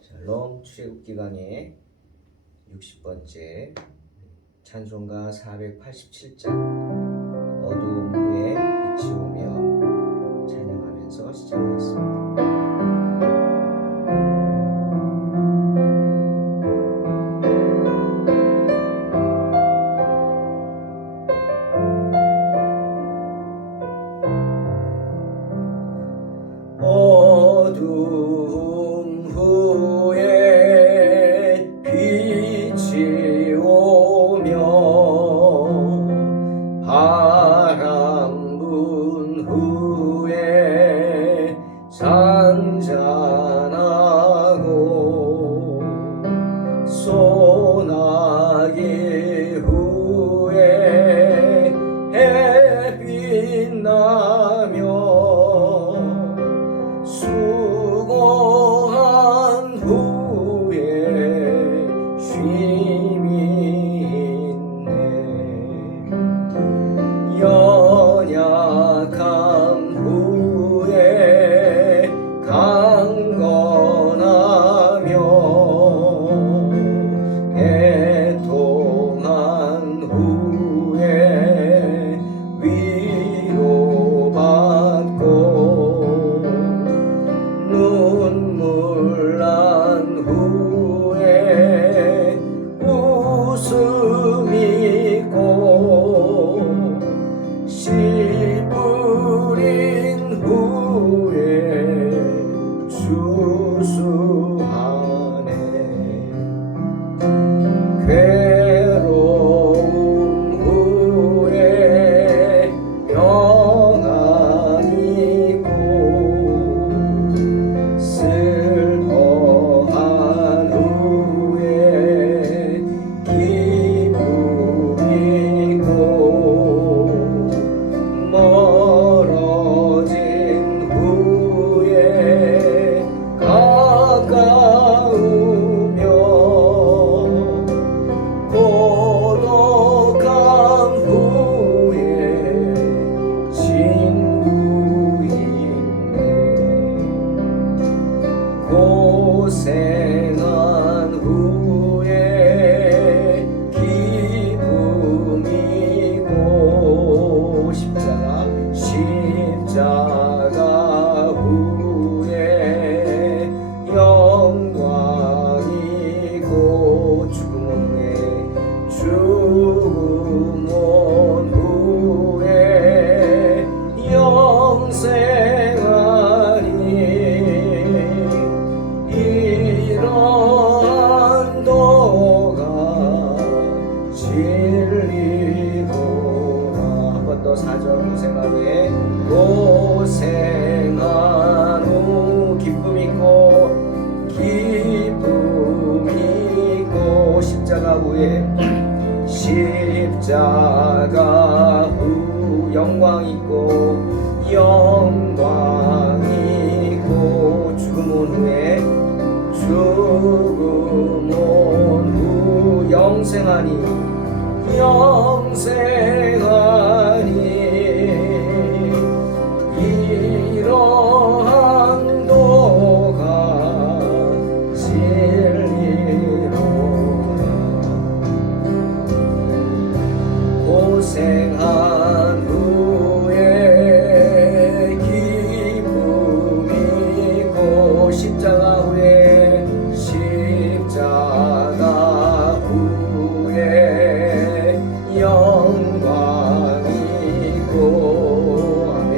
샬롬 출애굽기 강의 60번째 찬송가 487장 어두움 후에 빛이 오며 찬양하면서 시작하겠습니다. 어두움 후에 빛이 오며 바람 분 후에 잔잔하고 소나기 후에 햇빛 나며 수고한 후에 쉼이 있네. 연약함 후에 강건하며 애통한 후에 위로받고 눈물 난 후에 웃음 있고 씨 뿌린 후에 주수하네. 괴로움 후에 평안이 있고 슬퍼한 후에 기쁨이 있고 멀어진 후에 가까우며 고독한 후에 친구 있네. 고생한 후에 기쁨이 있고 십자가 후에 영광이 있고 죽음 온 후에 영생하니. 이러한 도가 진리로라. 한 번 더 4절 고생한 후에 고생한 후 기쁨 있고 십자가 후 영광 있고 죽음 온 후 영생하니. 이러한 도가 진리로라. 고생한 후에 기쁨이 있고 십자가 후에 영광이 있고 아멘.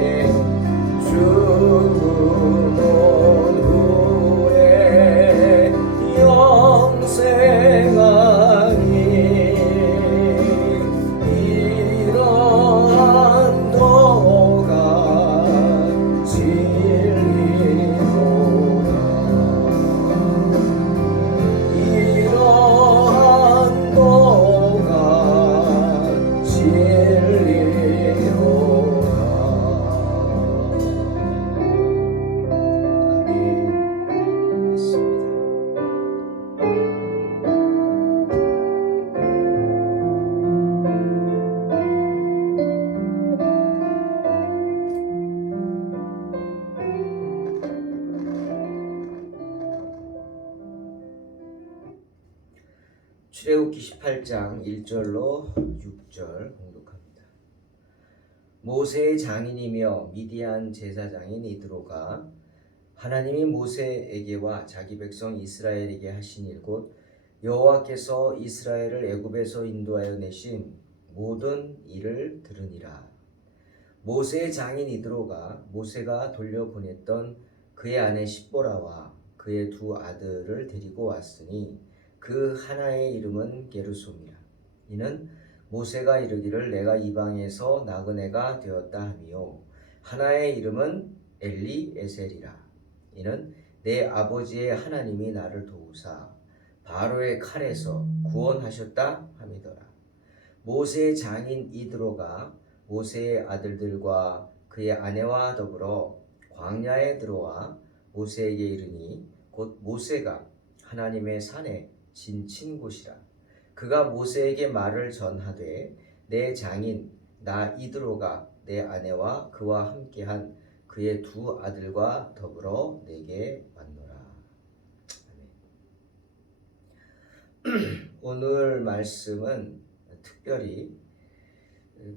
출애굽기 18장 1절로 6절 공독합니다. 모세의 장인이며 미디안 제사장인 이드로가 하나님이 모세에게와 자기 백성 이스라엘에게 하신 일 곧 여호와께서 이스라엘을 애굽에서 인도하여 내신 모든 일을 들으니라. 모세의 장인 이드로가 모세가 돌려보냈던 그의 아내 십보라와 그의 두 아들을 데리고 왔으니 그 하나의 이름은 게르솜이라. 이는 모세가 이르기를 내가 이방에서 낳은 애가 되었다 하며 하나의 이름은 엘리에셀이라. 이는 내 아버지의 하나님이 나를 도우사 바로의 칼에서 구원하셨다 함이더라. 모세의 장인 이드로가 모세의 아들들과 그의 아내와 더불어 광야에 들어와 모세에게 이르니 곧 모세가 하나님의 산에 진친 곳이라. 그가 모세에게 말을 전하되 내 장인 나 이드로가 내 아내와 그와 함께한 그의 두 아들과 더불어 내게 왔노라. 오늘 말씀은 특별히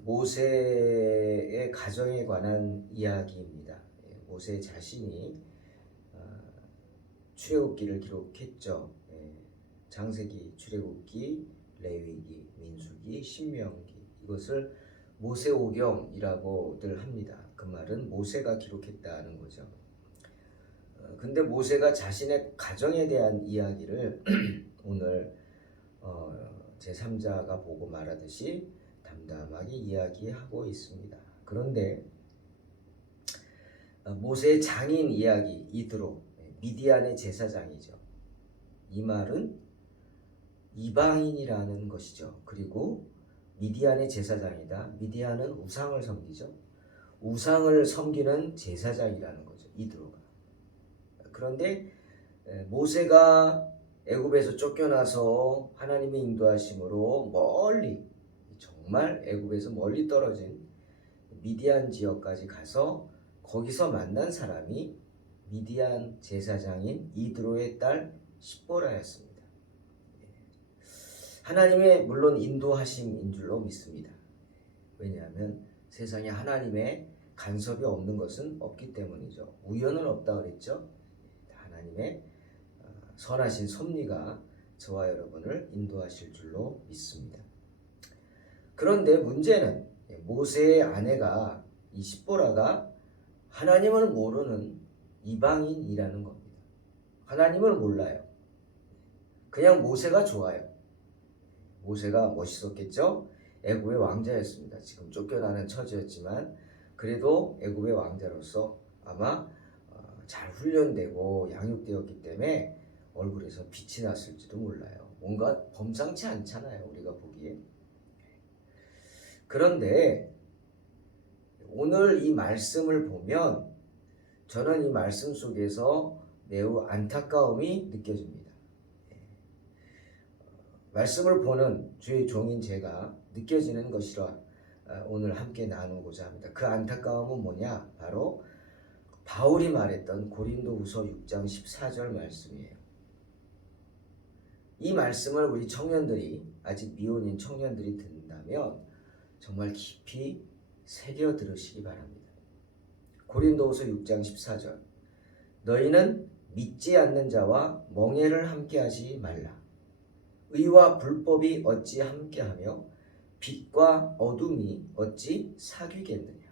모세의 가정에 관한 이야기입니다. 모세 자신이 출애굽기를 기록했죠. 창세기, 출애굽기, 레위기, 민수기, 신명기, 이것을 모세오경이라고들 합니다. 그 말은 모세가 기록했다는 거죠. 근데 모세가 자신의 가정에 대한 이야기를 오늘 제3자가 보고 말하듯이 담담하게 이야기하고 있습니다. 그런데 모세의 장인 이야기 이드로, 미디안의 제사장이죠. 이 말은 이방인이라는 것이죠. 그리고 미디안의 제사장이다. 미디안은 우상을 섬기죠. 우상을 섬기는 제사장이라는 거죠. 이드로가. 그런데 모세가 애굽에서 쫓겨나서 하나님의 인도하심으로 멀리, 정말 애굽에서 멀리 떨어진 미디안 지역까지 가서 거기서 만난 사람이 미디안 제사장인 이드로의 딸 십보라였습니다. 하나님의 물론 인도하심인 줄로 믿습니다. 왜냐하면 세상에 하나님의 간섭이 없는 것은 없기 때문이죠. 우연은 없다 그랬죠. 하나님의 선하신 섭리가 저와 여러분을 인도하실 줄로 믿습니다. 그런데 문제는 모세의 아내가 이 십보라가 하나님을 모르는 이방인이라는 겁니다. 하나님을 몰라요. 그냥 모세가 좋아요. 모세가 멋있었겠죠? 애굽의 왕자였습니다. 지금 쫓겨나는 처지였지만 그래도 애굽의 왕자로서 아마 잘 훈련되고 양육되었기 때문에 얼굴에서 빛이 났을지도 몰라요. 뭔가 범상치 않잖아요, 우리가 보기에. 그런데 오늘 이 말씀을 보면 저는 이 말씀 속에서 매우 안타까움이 느껴집니다. 말씀을 보는 주의 종인 제가 느껴지는 것이라 오늘 함께 나누고자 합니다. 그 안타까움은 뭐냐? 바로 바울이 말했던 고린도후서 6장 14절 말씀이에요. 이 말씀을 우리 청년들이, 아직 미혼인 청년들이 듣는다면 정말 깊이 새겨 들으시기 바랍니다. 고린도후서 6장 14절. 너희는 믿지 않는 자와 멍에를 함께하지 말라. 의와 불법이 어찌 함께하며 빛과 어둠이 어찌 사귀겠느냐.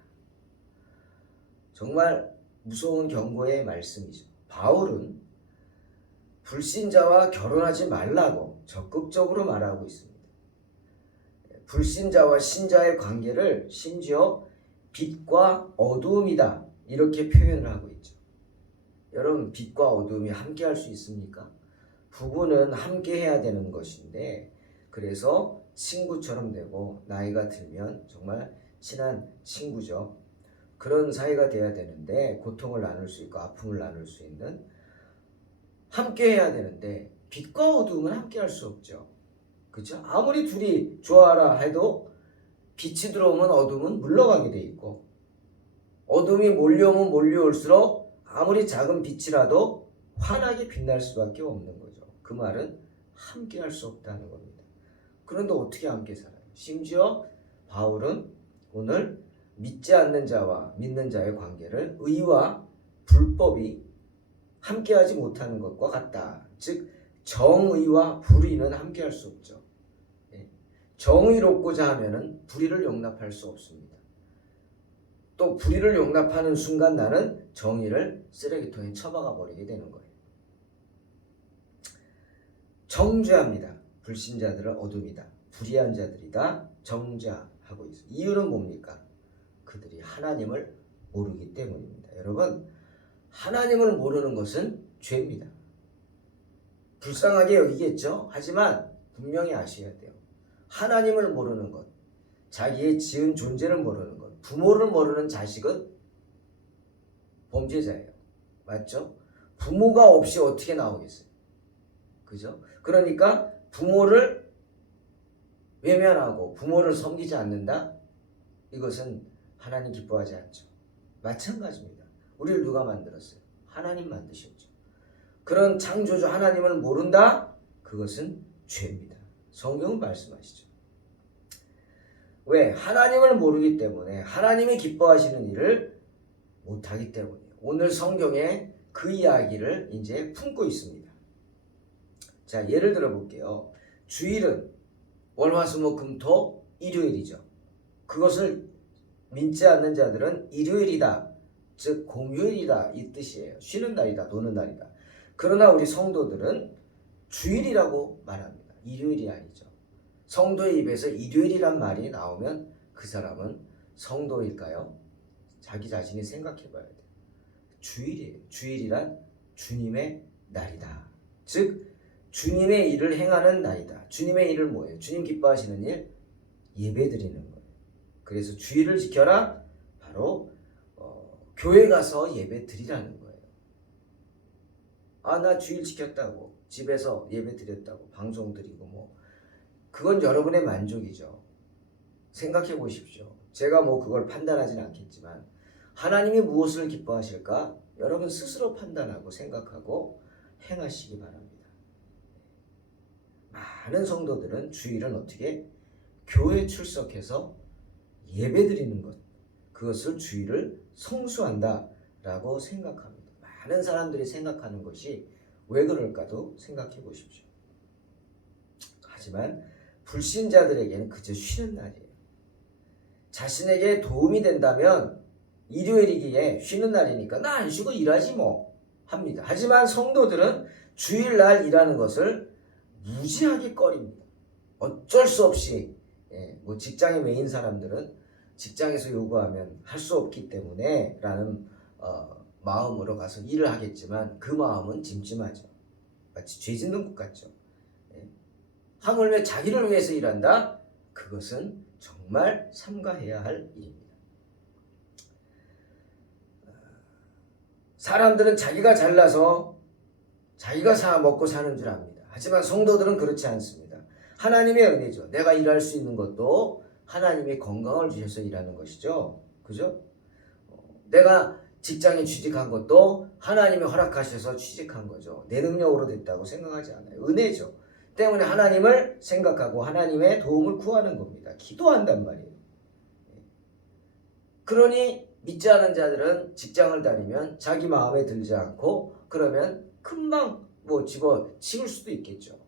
정말 무서운 경고의 말씀이죠. 바울은 불신자와 결혼하지 말라고 적극적으로 말하고 있습니다. 불신자와 신자의 관계를 심지어 빛과 어두움이다 이렇게 표현을 하고 있죠. 여러분, 빛과 어두움이 함께 할 수 있습니까? 부부는 함께 해야 되는 것인데 그래서 친구처럼 되고 나이가 들면 정말 친한 친구죠. 그런 사이가 돼야 되는데 고통을 나눌 수 있고 아픔을 나눌 수 있는, 함께 해야 되는데 빛과 어두움은 함께 할 수 없죠. 그렇죠? 아무리 둘이 좋아라 해도 빛이 들어오면 어둠은 물러가게 돼 있고 어둠이 몰려오면 몰려올수록 아무리 작은 빛이라도 환하게 빛날 수밖에 없는 거죠. 그 말은 함께 할 수 없다는 겁니다. 그런데 어떻게 함께 살아요? 심지어 바울은 오늘 믿지 않는 자와 믿는 자의 관계를 의와 불법이 함께하지 못하는 것과 같다. 즉 정의와 불의는 함께할 수 없죠. 정의롭고자 하면은 불의를 용납할 수 없습니다. 또 불의를 용납하는 순간 나는 정의를 쓰레기통에 처박아 버리게 되는 거예요. 정죄합니다. 불신자들을 어둠이다. 불의한 자들이다. 정죄하고 있어요. 이유는 뭡니까? 그들이 하나님을 모르기 때문입니다. 여러분, 하나님을 모르는 것은 죄입니다. 불쌍하게 여기겠죠? 하지만 분명히 아셔야 돼요. 하나님을 모르는 것, 자기의 지은 존재를 모르는 것, 부모를 모르는 자식은 범죄자예요. 맞죠? 부모가 없이 어떻게 나오겠어요? 그죠? 그러니까 부모를 외면하고 부모를 섬기지 않는다? 이것은 하나님 기뻐하지 않죠. 마찬가지입니다. 우리를 누가 만들었어요? 하나님 만드셨죠. 그런 창조주 하나님을 모른다? 그것은 죄입니다. 성경은 말씀하시죠. 왜? 하나님을 모르기 때문에 하나님이 기뻐하시는 일을 못하기 때문이에요. 오늘 성경에 그 이야기를 이제 품고 있습니다. 자, 예를 들어 볼게요. 주일은 월화수목금토 일요일이죠. 그것을 믿지 않는 자들은 일요일이다, 즉 공휴일이다 이 뜻이에요. 쉬는 날이다, 노는 날이다. 그러나 우리 성도들은 주일이라고 말합니다. 일요일이 아니죠. 성도의 입에서 일요일이란 말이 나오면 그 사람은 성도일까요? 자기 자신이 생각해 봐야 돼요. 주일이에요. 주일이란 주님의 날이다. 즉 주님의 일을 행하는 날이다. 주님의 일을 뭐예요? 주님 기뻐하시는 일, 예배 드리는 거예요. 그래서 주일을 지켜라. 바로 교회 가서 예배 드리라는 거예요. 아, 나 주일 지켰다고, 집에서 예배 드렸다고, 방송 드리고 뭐, 그건 여러분의 만족이죠. 생각해 보십시오. 제가 뭐 그걸 판단하지는 않겠지만 하나님이 무엇을 기뻐하실까? 여러분 스스로 판단하고 생각하고 행하시기 바랍니다. 많은 성도들은 주일은 어떻게? 교회 출석해서 예배 드리는 것, 그것을 주일을 성수한다 라고 생각합니다. 많은 사람들이 생각하는 것이 왜 그럴까도 생각해 보십시오. 하지만 불신자들에게는 그저 쉬는 날이에요. 자신에게 도움이 된다면 일요일이기에 쉬는 날이니까 나 안 쉬고 일하지 뭐 합니다. 하지만 성도들은 주일날 일하는 것을 무지하게 꺼립니다. 어쩔 수 없이 뭐 직장에 매인 사람들은 직장에서 요구하면 할 수 없기 때문에 라는 마음으로 가서 일을 하겠지만 그 마음은 찜찜하죠. 마치 죄 짓는 것 같죠. 하물며 자기를 위해서 일한다? 그것은 정말 삼가해야 할 일입니다. 사람들은 자기가 잘나서 자기가 먹고 사는 줄 압니다. 하지만 성도들은 그렇지 않습니다. 하나님의 은혜죠. 내가 일할 수 있는 것도 하나님이 건강을 주셔서 일하는 것이죠. 그죠? 내가 직장에 취직한 것도 하나님이 허락하셔서 취직한 거죠. 내 능력으로 됐다고 생각하지 않아요. 은혜죠. 때문에 하나님을 생각하고 하나님의 도움을 구하는 겁니다. 기도한단 말이에요. 그러니 믿지 않은 자들은 직장을 다니면 자기 마음에 들지 않고 그러면 금방 뭐 집어치울 수도 있겠죠.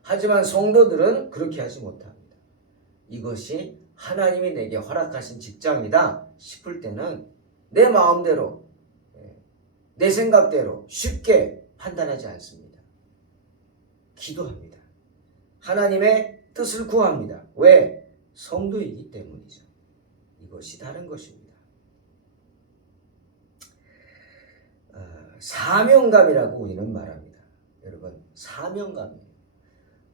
하지만 성도들은 그렇게 하지 못합니다. 이것이 하나님이 내게 허락하신 직장이다 싶을 때는 내 마음대로, 내 생각대로 쉽게 판단하지 않습니다. 기도합니다. 하나님의 뜻을 구합니다. 왜? 성도이기 때문이죠. 이것이 다른 것입니다. 사명감이라고 우리는 말합니다. 여러분, 사명감이에요.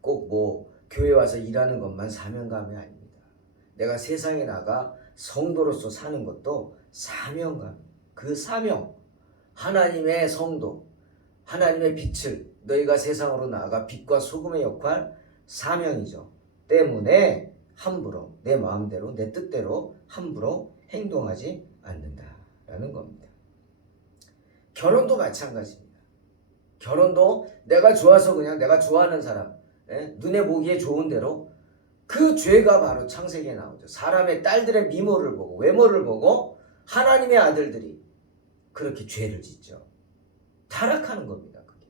꼭 뭐 교회 와서 일하는 것만 사명감이 아닙니다. 내가 세상에 나가 성도로서 사는 것도 사명감. 그 사명, 하나님의 성도, 하나님의 빛을 너희가 세상으로 나아가 빛과 소금의 역할, 사명이죠. 때문에 함부로 내 마음대로 내 뜻대로 함부로 행동하지 않는다라는 겁니다. 결혼도 마찬가지입니다. 결혼도 내가 좋아서 그냥 내가 좋아하는 사람, 눈에 보기에 좋은 대로 그 죄가 바로 창세기에 나오죠. 사람의 딸들의 미모를 보고 외모를 보고 하나님의 아들들이 그렇게 죄를 짓죠. 타락하는 겁니다. 그게.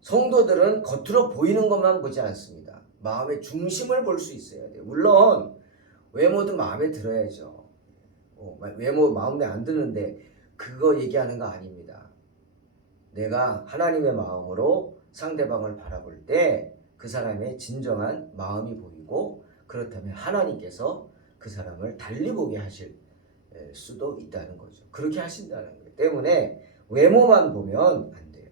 성도들은 겉으로 보이는 것만 보지 않습니다. 마음의 중심을 볼 수 있어야 돼요. 물론 외모도 마음에 들어야죠. 외모 마음에 안 드는데 그거 얘기하는 거 아닙니다. 내가 하나님의 마음으로 상대방을 바라볼 때 그 사람의 진정한 마음이 보이고 그렇다면 하나님께서 그 사람을 달리 보게 하실 수도 있다는 거죠. 그렇게 하신다는 거예요. 때문에 외모만 보면 안 돼요.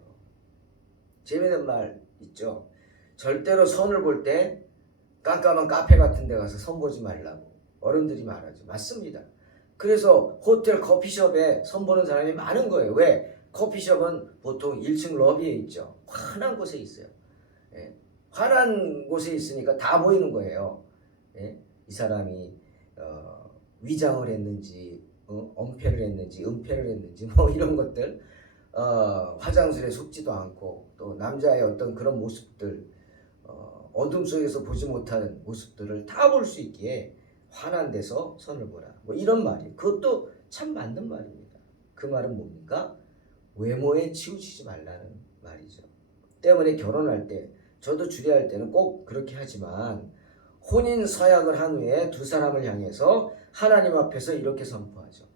재미있는 말 있죠. 절대로 선을 볼 때 깜깜한 카페 같은 데 가서 선 보지 말라고 어른들이 말하죠. 맞습니다. 그래서 호텔 커피숍에 선 보는 사람이 많은 거예요. 왜? 커피숍은 보통 1층 러비에 있죠. 환한 곳에 있어요. 예. 환한 곳에 있으니까 다 보이는 거예요. 예? 이 사람이 위장을 했는지 엄폐를 했는지 은폐를 했는지 뭐 이런 것들 화장실에 속지도 않고 또 남자의 어떤 그런 모습들 어둠 속에서 보지 못하는 모습들을 다 볼 수 있기에 환한 데서 선을 보라 뭐 이런 말이에요. 그것도 참 맞는 말입니다. 그 말은 뭡니까? 외모에 치우치지 말라는 말이죠. 때문에 결혼할 때 저도 주례할 때는 꼭 그렇게 하지만 혼인 서약을 한 후에 두 사람을 향해서 하나님 앞에서 이렇게 선포하죠.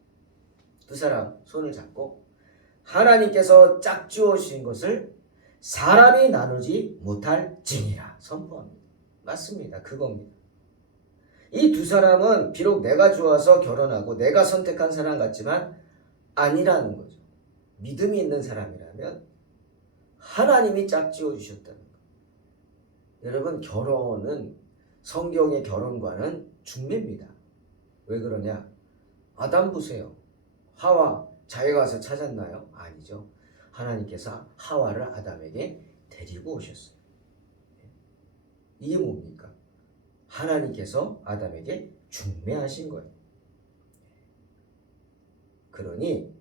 두 사람 손을 잡고 하나님께서 짝지어 주신 것을 사람이 나누지 못할 징이라 선포합니다. 맞습니다. 그겁니다. 이 두 사람은 비록 내가 좋아서 결혼하고 내가 선택한 사람 같지만 아니라는 거죠. 믿음이 있는 사람이라면 하나님이 짝지어 주셨다는 거예요. 여러분 결혼은 성경의 결혼과는 중매입니다. 왜 그러냐? 아담 보세요. 하와 자기가 가서 찾았나요? 아니죠. 하나님께서 하와를 아담에게 데리고 오셨어요. 이게 뭡니까? 하나님께서 아담에게 중매하신 거예요. 그러니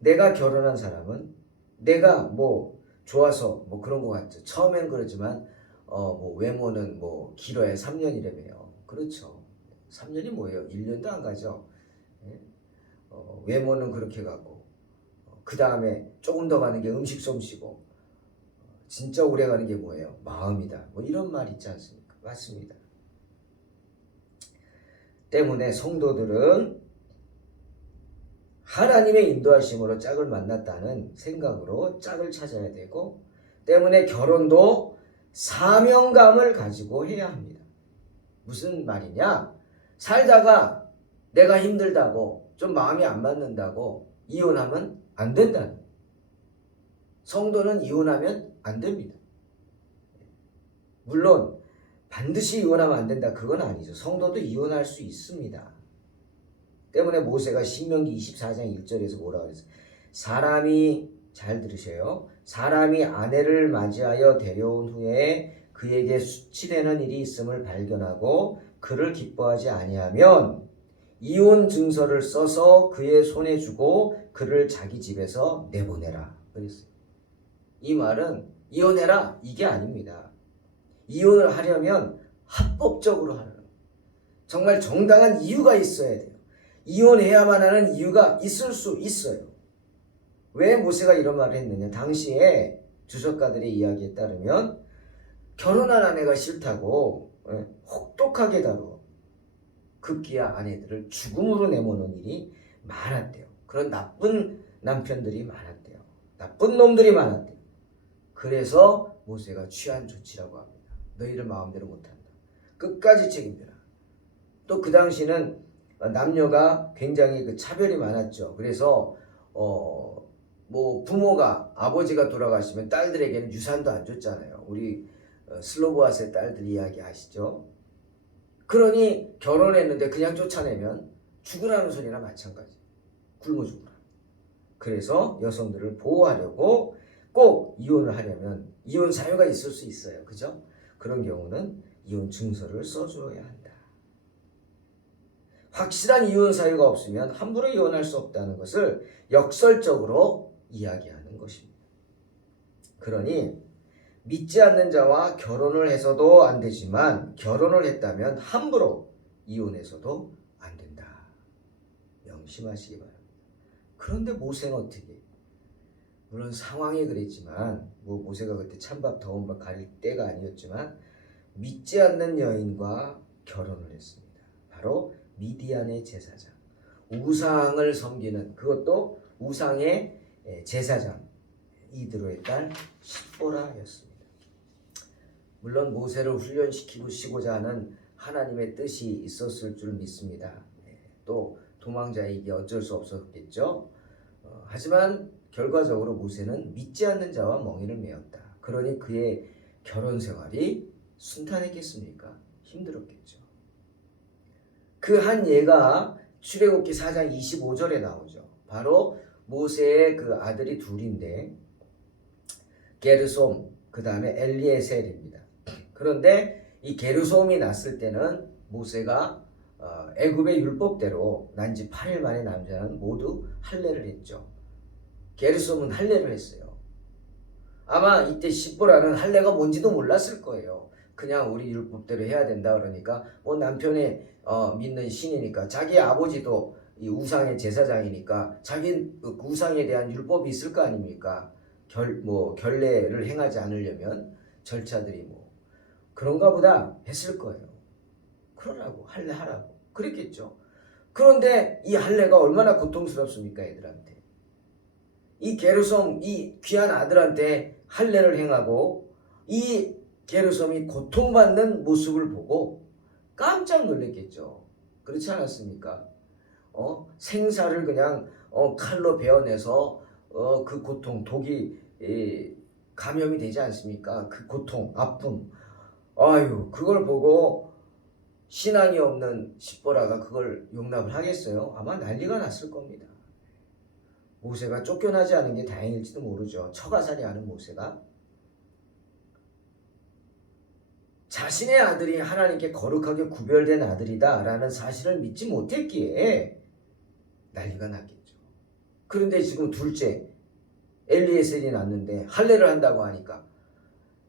내가 결혼한 사람은 내가 뭐 좋아서 뭐 그런 것 같죠. 처음엔 그러지만 뭐 외모는 뭐 길어야 3년이라며요. 그렇죠. 3년이 뭐예요? 1년도 안 가죠. 외모는 그렇게 가고 그 다음에 조금 더 가는 게 음식 솜씨고 진짜 오래 가는 게 뭐예요? 마음이다. 뭐 이런 말 있지 않습니까? 맞습니다. 때문에 성도들은 하나님의 인도하심으로 짝을 만났다는 생각으로 짝을 찾아야 되고 때문에 결혼도 사명감을 가지고 해야 합니다. 무슨 말이냐? 살다가 내가 힘들다고 좀 마음이 안 맞는다고 이혼하면 안 된다는 거예요. 성도는 이혼하면 안 됩니다. 물론 반드시 이혼하면 안 된다 그건 아니죠. 성도도 이혼할 수 있습니다. 때문에 모세가 신명기 24장 1절에서 뭐라고 그랬어요? 사람이 잘 들으세요. 사람이 아내를 맞이하여 데려온 후에 그에게 수치되는 일이 있음을 발견하고 그를 기뻐하지 아니하면 이혼 증서를 써서 그의 손에 주고 그를 자기 집에서 내보내라 그랬어요. 이 말은 이혼해라 이게 아닙니다. 이혼을 하려면 합법적으로 하는 거예요. 정말 정당한 이유가 있어야 돼요. 이혼해야만 하는 이유가 있을 수 있어요. 왜 모세가 이런 말을 했느냐? 당시에 주석가들의 이야기에 따르면 결혼한 아내가 싫다고 혹독하게 다루어 급기야 아내들을 죽음으로 내모는 일이 많았대요. 그런 나쁜 남편들이 많았대요. 나쁜 놈들이 많았대요. 그래서 모세가 취한 조치라고 합니다. 너희를 마음대로 못한다. 끝까지 책임져라. 또 그 당시는 남녀가 굉장히 그 차별이 많았죠. 그래서 뭐 부모가 아버지가 돌아가시면 딸들에게는 유산도 안 줬잖아요. 우리 슬로보아스의 딸들 이야기 아시죠? 그러니 결혼했는데 그냥 쫓아내면 죽으라는 소리나 마찬가지. 굶어 죽으라. 그래서 여성들을 보호하려고 꼭 이혼을 하려면 이혼 사유가 있을 수 있어요. 그죠? 그런 경우는 이혼 증서를 써줘야 한다. 확실한 이혼 사유가 없으면 함부로 이혼할 수 없다는 것을 역설적으로 이야기하는 것입니다. 그러니 믿지 않는 자와 결혼을 해서도 안 되지만 결혼을 했다면 함부로 이혼해서도 안 된다. 명심하시기 바랍니다. 그런데 모세는 어떻게? 물론 상황이 그랬지만 모세가 그때 찬밥 더운 밥 가릴 때가 아니었지만 믿지 않는 여인과 결혼을 했습니다. 바로 미디안의 제사장, 우상을 섬기는, 그것도 우상의 제사장 이드로의 딸 십보라였습니다. 물론 모세를 훈련시키고자 하는 하나님의 뜻이 있었을 줄 믿습니다. 또 도망자이기 어쩔 수 없었겠죠. 하지만 결과적으로 모세는 믿지 않는 자와 멍에를 메었다. 그러니 그의 결혼 생활이 순탄했겠습니까? 힘들었겠죠. 그 한 예가 출애굽기 4장 25절에 나오죠. 바로 모세의 그 아들이 둘인데 게르솜, 그 다음에 엘리에셀입니다. 그런데 이 게르솜이 났을 때는 모세가 애굽의 율법대로 난 지 8일 만에 남자는 모두 할례를 했죠. 게르솜은 할례를 했어요. 아마 이때 십보라는 할례가 뭔지도 몰랐을 거예요. 그냥 우리 율법대로 해야 된다 그러니까 남편의 믿는 신이니까 자기 아버지도 이 우상의 제사장이니까 자기 우상에 대한 율법이 있을 거 아닙니까? 결례를 행하지 않으려면 절차들이 그런가 보다 했을 거예요. 그러라고 할례 하라고 그랬겠죠. 그런데 이 할례가 얼마나 고통스럽습니까, 애들한테. 이 게르솜, 이 귀한 아들한테 할례를 행하고 이 게르솜이 고통받는 모습을 보고 깜짝 놀랐겠죠. 그렇지 않았습니까? 생사를 그냥 칼로 베어내서 그 고통, 독이 감염이 되지 않습니까? 그 고통, 아픔. 아유, 그걸 보고 신앙이 없는 십보라가 그걸 용납을 하겠어요? 아마 난리가 났을 겁니다. 모세가 쫓겨나지 않은 게 다행일지도 모르죠. 처가살이 하는 모세가 자신의 아들이 하나님께 거룩하게 구별된 아들이다 라는 사실을 믿지 못했기에 난리가 났겠죠. 그런데 지금 둘째 엘리에셀이 났는데 할례를 한다고 하니까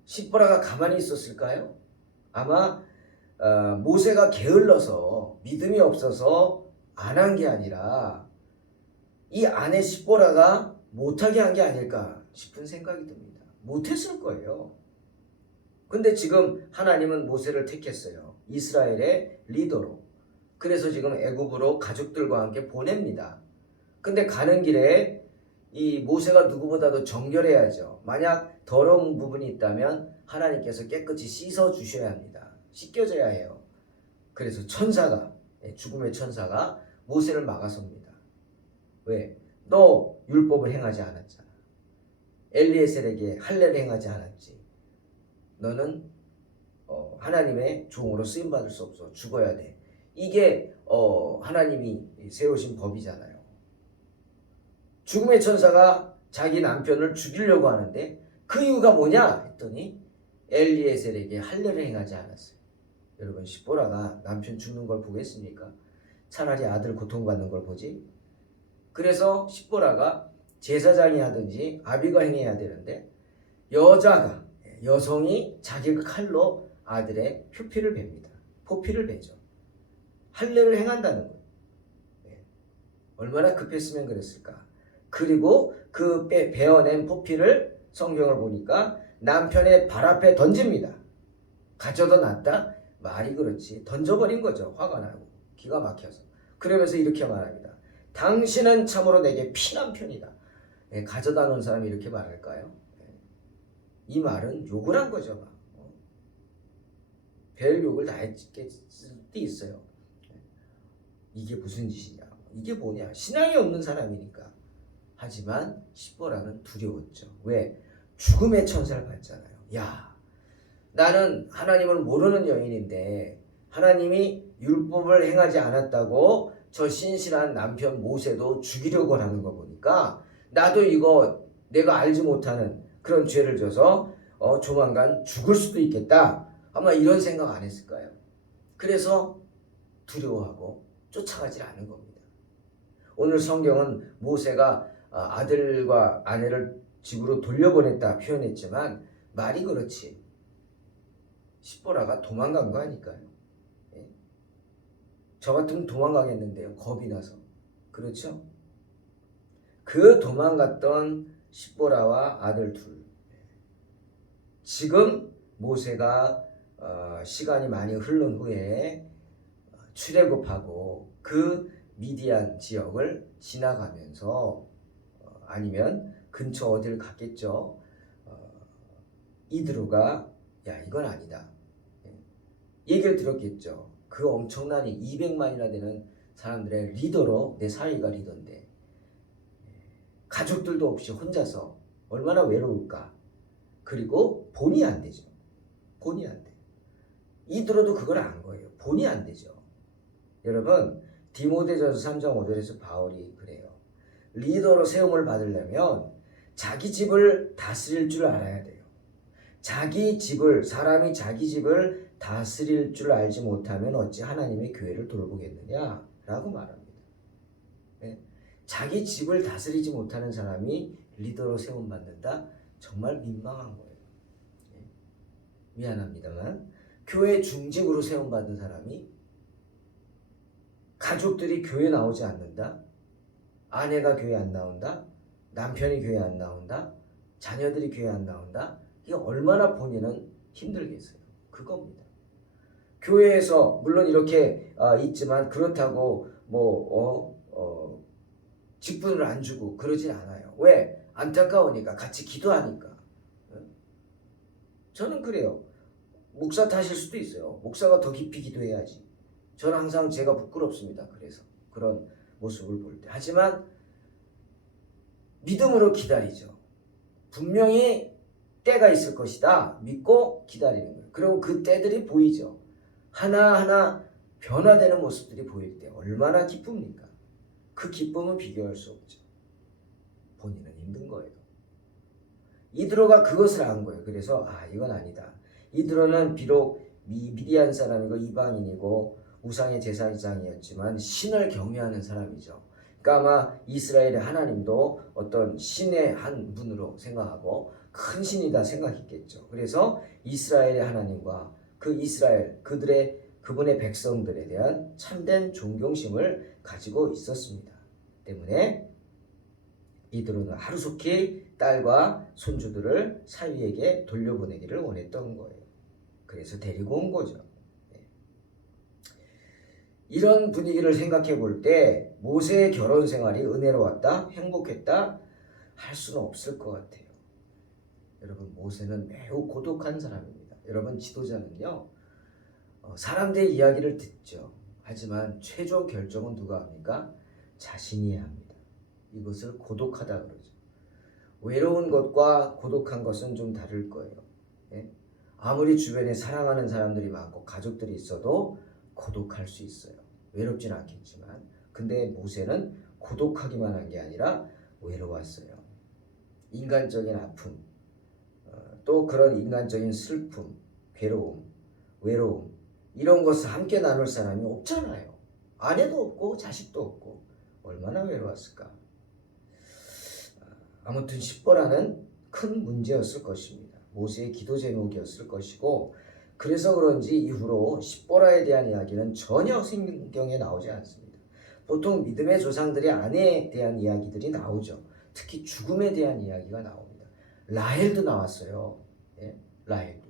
십보라가 가만히 있었을까요? 아마 모세가 게을러서 믿음이 없어서 안 한 게 아니라 이 아내 십보라가 못하게 한 게 아닐까 싶은 생각이 듭니다. 못했을 거예요. 근데 지금 하나님은 모세를 택했어요. 이스라엘의 리더로. 그래서 지금 애굽으로 가족들과 함께 보냅니다. 근데 가는 길에 이 모세가 누구보다도 정결해야죠. 만약 더러운 부분이 있다면 하나님께서 깨끗이 씻어 주셔야 합니다. 씻겨져야 해요. 그래서 천사가, 죽음의 천사가 모세를 막아섭니다. 왜? 너 율법을 행하지 않았잖아. 엘리에셀에게 할례를 행하지 않았지. 너는 하나님의 종으로 쓰임받을 수 없어. 죽어야 돼. 이게 하나님이 세우신 법이잖아요. 죽음의 천사가 자기 남편을 죽이려고 하는데 그 이유가 뭐냐 했더니 엘리에셀에게 할례를 행하지 않았어요. 여러분, 십보라가 남편 죽는 걸 보겠습니까? 차라리 아들 고통받는 걸 보지. 그래서 십보라가 제사장이 하든지 아비가 행해야 되는데 여성이 자기 칼로 아들의 표피를 베입니다. 포피를 베죠. 할례를 행한다는 거예요. 얼마나 급했으면 그랬을까. 그리고 그 베어낸 포피를 성경을 보니까 남편의 발 앞에 던집니다. 가져다 놨다? 말이 그렇지. 던져버린 거죠. 화가 나고 기가 막혀서. 그러면서 이렇게 말합니다. 당신은 참으로 내게 피남편이다. 가져다 놓은 사람이 이렇게 말할까요? 이 말은 욕을 한 거죠. 막. 별 욕을 다 했을 때 있어요. 이게 무슨 짓이냐. 이게 뭐냐. 신앙이 없는 사람이니까. 하지만 십보라는 두려웠죠. 왜? 죽음의 천사를 봤잖아요. 야, 나는 하나님을 모르는 여인인데 하나님이 율법을 행하지 않았다고 저 신실한 남편 모세도 죽이려고 하는 거 보니까 나도 이거 내가 알지 못하는 그런 죄를 져서 조만간 죽을 수도 있겠다. 아마 이런 생각 안 했을까요? 그래서 두려워하고 쫓아가지 않은 겁니다. 오늘 성경은 모세가 아들과 아내를 집으로 돌려보냈다 표현했지만 말이 그렇지. 십보라가 도망간 거 아닐까요? 예? 저 같으면 도망가겠는데요. 겁이 나서. 그렇죠? 그 도망갔던 십보라와 아들 둘. 지금 모세가 시간이 많이 흐른 후에 출애굽하고 그 미디안 지역을 지나가면서 아니면 근처 어딜 갔겠죠. 이드로가 야 이건 아니다. 얘기를 들었겠죠. 그 엄청난 200만이나 되는 사람들의 리더로 내 사위가 리더인데 가족들도 없이 혼자서 얼마나 외로울까. 그리고 본이 안 되죠. 본이 안 돼. 이드로도 그걸 안 거예요. 본이 안 되죠. 여러분 디모데전서 3장 5절에서 바울이 그래요. 리더로 세움을 받으려면 자기 집을 다스릴 줄 알아야 돼요. 사람이 자기 집을 다스릴 줄 알지 못하면 어찌 하나님의 교회를 돌보겠느냐라고 말합니다. 네? 자기 집을 다스리지 못하는 사람이 리더로 세움 받는다? 정말 민망한 거예요. 네? 미안합니다만 교회 중직으로 세움 받은 사람이 가족들이 교회 나오지 않는다? 아내가 교회 안 나온다? 남편이 교회 안 나온다? 자녀들이 교회 안 나온다? 이게 얼마나 본인은 힘들겠어요. 그겁니다. 교회에서 물론 이렇게 있지만 그렇다고 직분을 안 주고 그러진 않아요. 왜? 안타까우니까 같이 기도하니까. 저는 그래요. 목사 타실 수도 있어요. 목사가 더 깊이 기도해야지. 저는 항상 제가 부끄럽습니다. 그래서 그런 모습을 볼 때. 하지만 믿음으로 기다리죠. 분명히 때가 있을 것이다. 믿고 기다리는 거예요. 그리고 그 때들이 보이죠. 하나하나 변화되는 모습들이 보일 때 얼마나 기쁩니까? 그 기쁨은 비교할 수 없죠. 본인은 힘든 거예요. 이드로가 그것을 안 거예요. 그래서 이건 아니다. 이드로는 비록 미디안 사람이고 이방인이고 우상의 제사장이었지만 신을 경외하는 사람이죠. 그러니까 아마 이스라엘의 하나님도 어떤 신의 한 분으로 생각하고 큰 신이다 생각했겠죠. 그래서 이스라엘의 하나님과 그 이스라엘 그분의 백성들에 대한 참된 존경심을 가지고 있었습니다. 때문에 이드로는 하루속히 딸과 손주들을 사위에게 돌려보내기를 원했던 거예요. 그래서 데리고 온 거죠. 이런 분위기를 생각해 볼 때 모세의 결혼 생활이 은혜로웠다, 행복했다 할 수는 없을 것 같아요. 여러분 모세는 매우 고독한 사람입니다. 여러분 지도자는요 사람들의 이야기를 듣죠. 하지만 최종 결정은 누가 합니까? 자신이 합니다. 이것을 고독하다 그러죠. 외로운 것과 고독한 것은 좀 다를 거예요. 예? 아무리 주변에 사랑하는 사람들이 많고 가족들이 있어도 고독할 수 있어요. 외롭진 않겠지만 근데 모세는 고독하기만 한 게 아니라 외로웠어요. 인간적인 아픔 또 그런 인간적인 슬픔, 괴로움, 외로움 이런 것을 함께 나눌 사람이 없잖아요. 아내도 없고 자식도 없고 얼마나 외로웠을까. 아무튼 십보라는 큰 문제였을 것입니다. 모세의 기도 제목이었을 것이고 그래서 그런지 이후로 십보라에 대한 이야기는 전혀 성경에 나오지 않습니다. 보통 믿음의 조상들의 아내에 대한 이야기들이 나오죠. 특히 죽음에 대한 이야기가 나옵니다. 라헬도 나왔어요. 예? 라헬도.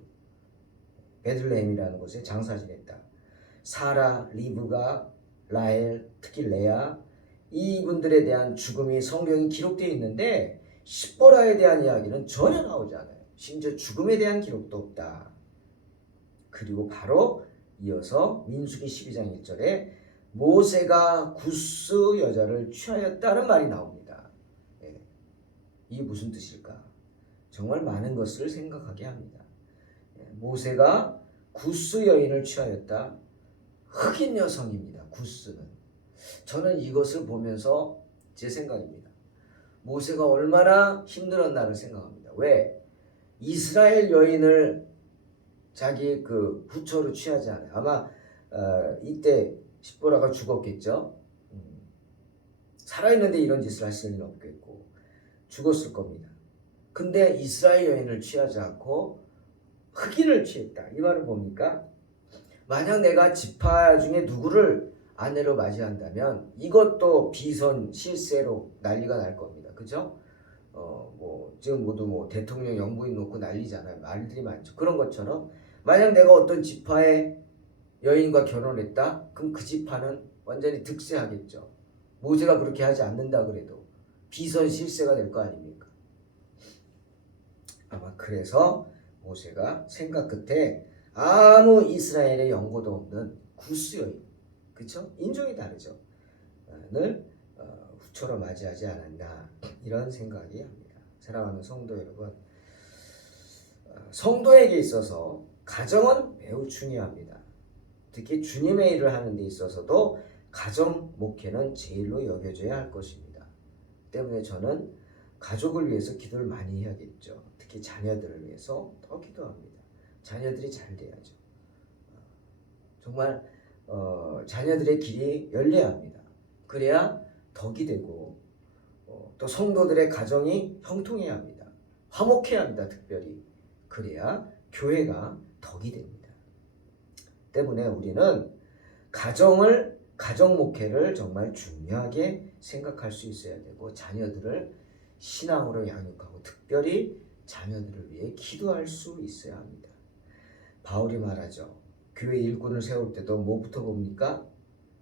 베들레헴이라는 곳에 장사 지냈다. 사라, 리브가, 라헬, 특히 레아 이분들에 대한 죽음이 성경에 기록되어 있는데 십보라에 대한 이야기는 전혀 나오지 않아요. 심지어 죽음에 대한 기록도 없다. 그리고 바로 이어서 민수기 12장 1절에 모세가 구스 여자를 취하였다는 말이 나옵니다. 네. 이게 무슨 뜻일까? 정말 많은 것을 생각하게 합니다. 모세가 구스 여인을 취하였다. 흑인 여성입니다. 구스는. 저는 이것을 보면서 제 생각입니다. 모세가 얼마나 힘들었나를 생각합니다. 왜? 이스라엘 여인을 자기 그 부처로 취하지 않아요. 아마 이때 십보라가 죽었겠죠. 살아있는데 이런 짓을 할 수는 없겠고 죽었을 겁니다. 근데 이스라엘 여인을 취하지 않고 흑인을 취했다. 이 말은 뭡니까? 만약 내가 지파 중에 누구를 아내로 맞이한다면 이것도 비선 실세로 난리가 날 겁니다. 그죠? 뭐 지금 모두 뭐 대통령 영부인 놓고 난리잖아요. 말들이 많죠. 그런 것처럼 만약 내가 어떤 지파의 여인과 결혼했다, 그럼 그 지파는 완전히 득세하겠죠. 모세가 그렇게 하지 않는다 그래도 비선 실세가 될 거 아닙니까? 아마 그래서 모세가 생각 끝에 아무 이스라엘의 연고도 없는 구스 여인, 그쵸? 인종이 다르죠. 를 후처로 맞이하지 않았나 이런 생각이 합니다. 사랑하는 성도 여러분, 성도에게 있어서 가정은 매우 중요합니다. 특히 주님의 일을 하는 데 있어서도 가정 목회는 제일로 여겨져야 할 것입니다. 때문에 저는 가족을 위해서 기도를 많이 해야겠죠. 특히 자녀들을 위해서 더 기도합니다. 자녀들이 잘 돼야죠. 정말 자녀들의 길이 열려야 합니다. 그래야 덕이 되고 또 성도들의 가정이 형통해야 합니다. 화목해야 합니다. 특별히. 그래야 교회가 덕이 됩니다. 때문에 우리는 가정 목회를 정말 중요하게 생각할 수 있어야 되고 자녀들을 신앙으로 양육하고 특별히 자녀들을 위해 기도할 수 있어야 합니다. 바울이 말하죠. 교회 일꾼을 세울 때도 뭐부터 봅니까?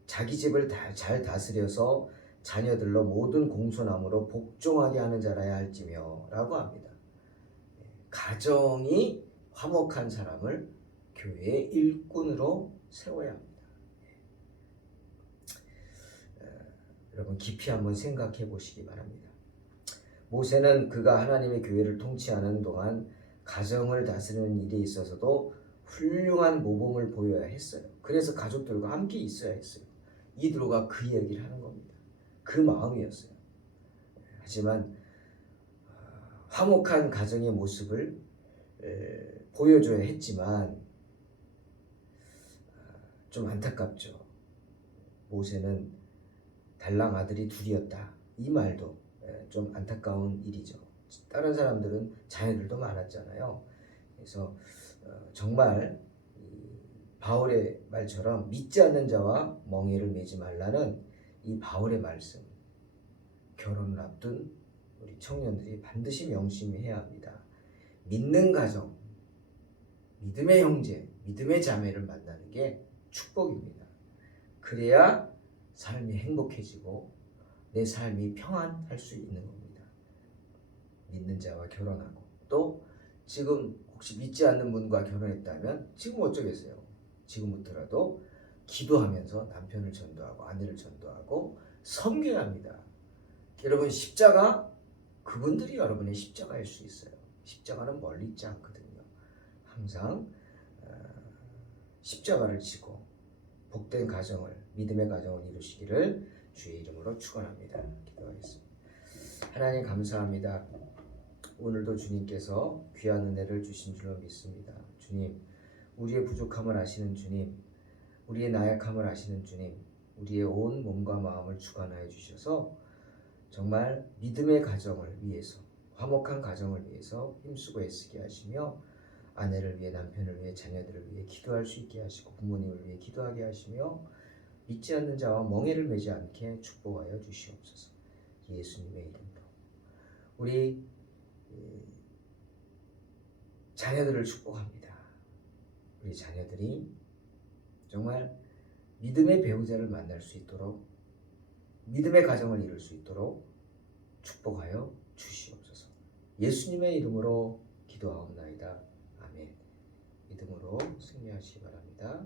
자기 집을 잘 다스려서 자녀들로 모든 공손함으로 복종하게 하는 자라야 할지며 라고 합니다. 가정이 화목한 사람을 교회의 일꾼으로 세워야 합니다. 여러분 깊이 한번 생각해 보시기 바랍니다. 모세는 그가 하나님의 교회를 통치하는 동안 가정을 다스리는 일에 있어서도 훌륭한 모범을 보여야 했어요. 그래서 가족들과 함께 있어야 했어요. 이드로가 그 얘기를 하는 겁니다. 그 마음이었어요. 하지만 화목한 가정의 모습을 보여줘야 했지만 좀 안타깝죠. 모세는 달랑 아들이 둘이었다. 이 말도 좀 안타까운 일이죠. 다른 사람들은 자녀들도 많았잖아요. 그래서 정말 바울의 말처럼 믿지 않는 자와 멍에를 매지 말라는 이 바울의 말씀, 결혼을 앞둔 우리 청년들이 반드시 명심해야 합니다. 믿는 가정, 믿음의 형제, 믿음의 자매를 만나는 게 축복입니다. 그래야 삶이 행복해지고 내 삶이 평안할 수 있는 겁니다. 믿는 자와 결혼하고 또 지금 혹시 믿지 않는 분과 결혼했다면 지금 어쩌겠어요? 지금부터라도 기도하면서 남편을 전도하고 아내를 전도하고 섬겨야 합니다. 여러분 십자가 그분들이 여러분의 십자가일 수 있어요. 십자가는 멀리 있지 않거든요. 항상 십자가를 지고 복된 가정을 믿음의 가정을 이루시기를 주의 이름으로 축원합니다. 기도하겠습니다. 하나님 감사합니다. 오늘도 주님께서 귀한 은혜를 주신 줄로 믿습니다. 주님, 우리의 부족함을 아시는 주님, 우리의 나약함을 아시는 주님, 우리의 온 몸과 마음을 주관하여 주셔서 정말 믿음의 가정을 위해서, 화목한 가정을 위해서 힘쓰고 애쓰게 하시며 아내를 위해, 남편을 위해, 자녀들을 위해 기도할 수 있게 하시고 부모님을 위해 기도하게 하시며 믿지 않는 자와 멍에를 매지 않게 축복하여 주시옵소서. 예수님의 이름으로 우리 자녀들을 축복합니다. 우리 자녀들이 정말 믿음의 배우자를 만날 수 있도록 믿음의 가정을 이룰 수 있도록 축복하여 주시옵소서. 예수님의 이름으로 기도하옵나이다. 아멘. 믿음으로 승리하시기 바랍니다.